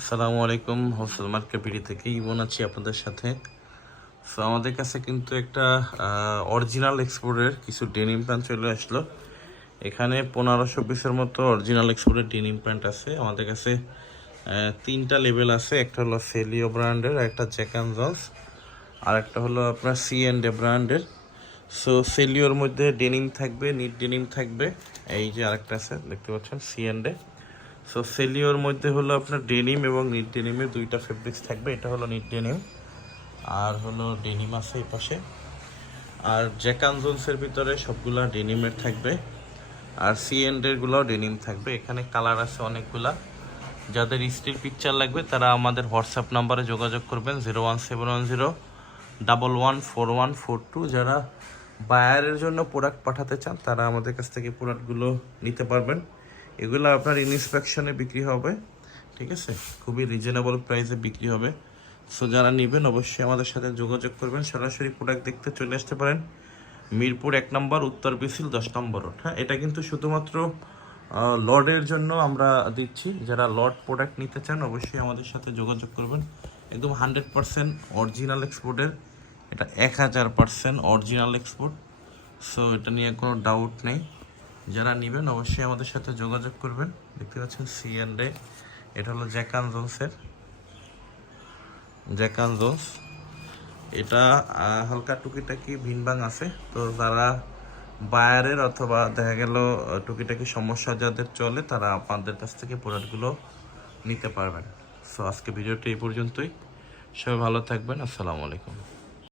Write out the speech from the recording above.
আসসালামু আলাইকুম। Wholesale market BD থেকে ইমন আছি আপনাদের সাথে। সো আমাদের কাছে কিন্তু একটা অরিজিনাল এক্সপোর্টের কিছু ডেনিম প্যান্ট চলে আসলো। এখানে 1500 পিসের মতো অরিজিনাল এক্সপোর্টের ডেনিম প্যান্ট আছে আমাদের কাছে। তিনটা লেভেল আছে, একটা হলো সেলিও ব্র্যান্ডের, একটা জ্যাক অ্যান্ড জন্স, আর একটা হলো আপনার C&A ব্র্যান্ডের। সো সেলিওর মধ্যে ডেনিম থাকবে, নিট ডেনিম থাকবে। এই যে আরেকটা আছে দেখতে পাচ্ছেন C&A। সো সেলিওর মধ্যে হলো আপনার ডেনিম এবং নিট ডেনিমের দুইটা ফেব্রিক্স থাকবে। এটা হলো নিট ডেনিম, আর হলো ডেনিম আছে এই পাশে। আর জ্যাক অ্যান্ড জোন্সের ভিতরে সবগুলা ডেনিমের থাকবে, আর C&A গুলাও ডেনিম থাকবে। এখানে কালার আছে অনেকগুলা। যাদের স্টিল পিকচার লাগবে তারা আমাদের হোয়াটসঅ্যাপ নাম্বারে যোগাযোগ করবেন 01710 11414142। যারা বায়ারের জন্য প্রোডাক্ট পাঠাতে চান তারা আমাদের কাছ থেকে প্রোডাক্টগুলো নিতে পারবেন। এগুলো আপনার ইনস্পেকশনে বিক্রি হবে, ঠিক আছে, খুবই রিজনেবল প্রাইসে বিক্রি হবে। সো যারা নেবেন অবশ্যই আমাদের সাথে যোগাযোগ করবেন। সরাসরি প্রোডাক্ট দেখতে চলে আসতে পারেন মিরপুর 1 নম্বর, উত্তর বিসিল 10 নম্বর রোড। হ্যাঁ, এটা কিন্তু শুধুমাত্র লর্ডের জন্য আমরা দিচ্ছি। যারা লর্ড প্রোডাক্ট নিতে চান অবশ্যই আমাদের সাথে যোগাযোগ করবেন। একদম 100% অরিজিনাল এক্সপোর্টের, এটা 1000% অরিজিনাল এক্সপোর্ট। সো এটা নিয়ে কোনো ডাউট নেই। যারা নেবেন অবশ্যই আমাদের সাথে যোগাযোগ করবেন। দেখতে পাচ্ছেন C&A, এটা হলো জ্যাক অ্যান্ড জোন্সের, জ্যাক অ্যান্ড জোন্স। এটা হালকা টুকিটাকি ভিনভাং আছে। তো যারা বায়ারের অথবা দেখা গেল টুকিটাকি সমস্যা যাদের চলে তারা আপনাদের কাছ থেকে প্রোডাক্টগুলো নিতে পারবেন। সো আজকে ভিডিওটা এই পর্যন্তই। সবাই ভালো থাকবেন। আসসালামু আলাইকুম।